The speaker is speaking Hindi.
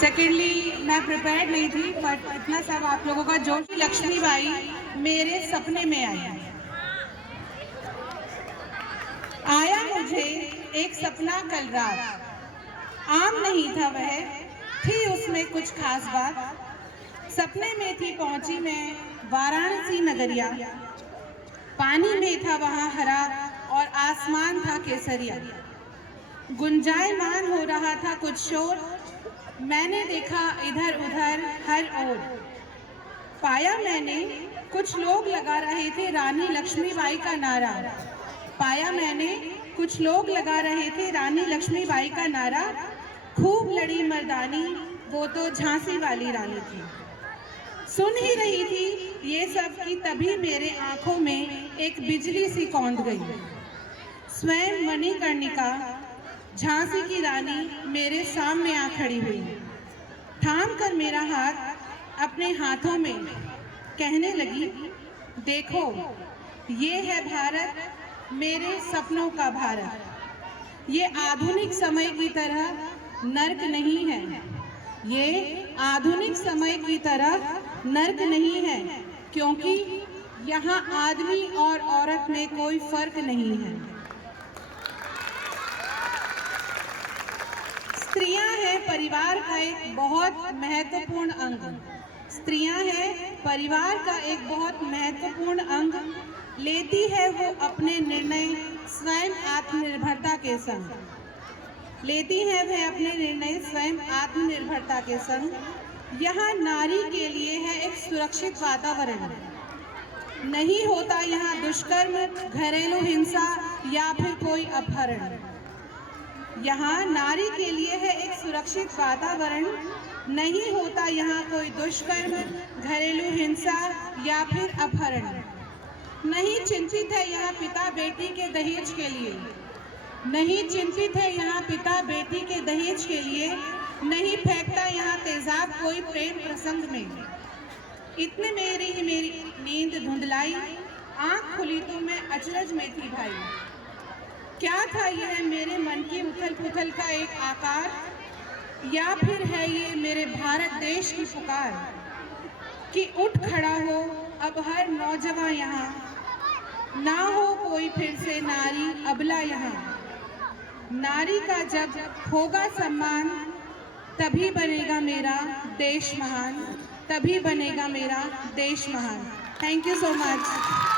सेकेंडली मैं प्रिपेयर्ड नहीं थी, बट इतना सब आप लोगों का जोश। लक्ष्मीबाई मेरे सपने में आया मुझे एक सपना कल रात। आम नहीं था वह, थी उसमें कुछ खास बात। सपने में थी पहुंची मैं वाराणसी नगरिया। पानी में था वहां हरा और आसमान था केसरिया। गुंजायमान हो रहा था कुछ शोर, मैंने देखा इधर उधर हर ओर। पाया मैंने कुछ लोग लगा रहे थे रानी लक्ष्मीबाई का नारा। पाया मैंने कुछ लोग लगा रहे थे रानी लक्ष्मीबाई का नारा। खूब लड़ी मर्दानी, वो तो झांसी वाली रानी थी। सुन ही रही थी ये सब कि तभी मेरे आंखों में एक बिजली सी कौंध गई। स्वयं मणिकर्णिका झांसी की रानी मेरे सामने आ खड़ी हुई। थाम कर मेरा हाथ अपने हाथों में कहने लगी, देखो ये है भारत, मेरे सपनों का भारत। ये आधुनिक समय की तरह नर्क नहीं है। ये आधुनिक समय की तरह नर्क नहीं है, क्योंकि यहाँ आदमी और औरत में कोई फर्क नहीं है। स्त्रियां हैं परिवार का एक बहुत महत्वपूर्ण अंग। स्त्रियां हैं परिवार का एक बहुत महत्वपूर्ण अंग। लेती है वो अपने निर्णय स्वयं आत्मनिर्भरता के संग। लेती है वह अपने निर्णय स्वयं आत्मनिर्भरता के संग। यहाँ नारी के लिए है एक सुरक्षित वातावरण। नहीं होता यहाँ दुष्कर्म, घरेलू हिंसा या फिर कोई अपहरण। यहाँ नारी के लिए है एक सुरक्षित वातावरण। नहीं होता यहाँ कोई दुष्कर्म, घरेलू हिंसा या फिर अपहरण। नहीं चिंतित है यहाँ पिता बेटी के दहेज के लिए। नहीं चिंतित है यहाँ पिता बेटी के दहेज के लिए। नहीं फेंकता यहाँ तेजाब कोई प्रेम प्रसंग में। इतने मेरी नींद धुंधलाई, आंख खुली तो मैं अचरज में थी भाई। क्या था यह मेरे मन की उथल पुथल का एक आकार, या फिर है ये मेरे भारत देश की पुकार कि उठ खड़ा हो अब हर नौजवान यहाँ। ना हो कोई फिर से नारी अबला यहाँ। नारी का जब होगा सम्मान, तभी बनेगा मेरा देश महान। तभी बनेगा मेरा देश महान। Thank you so much.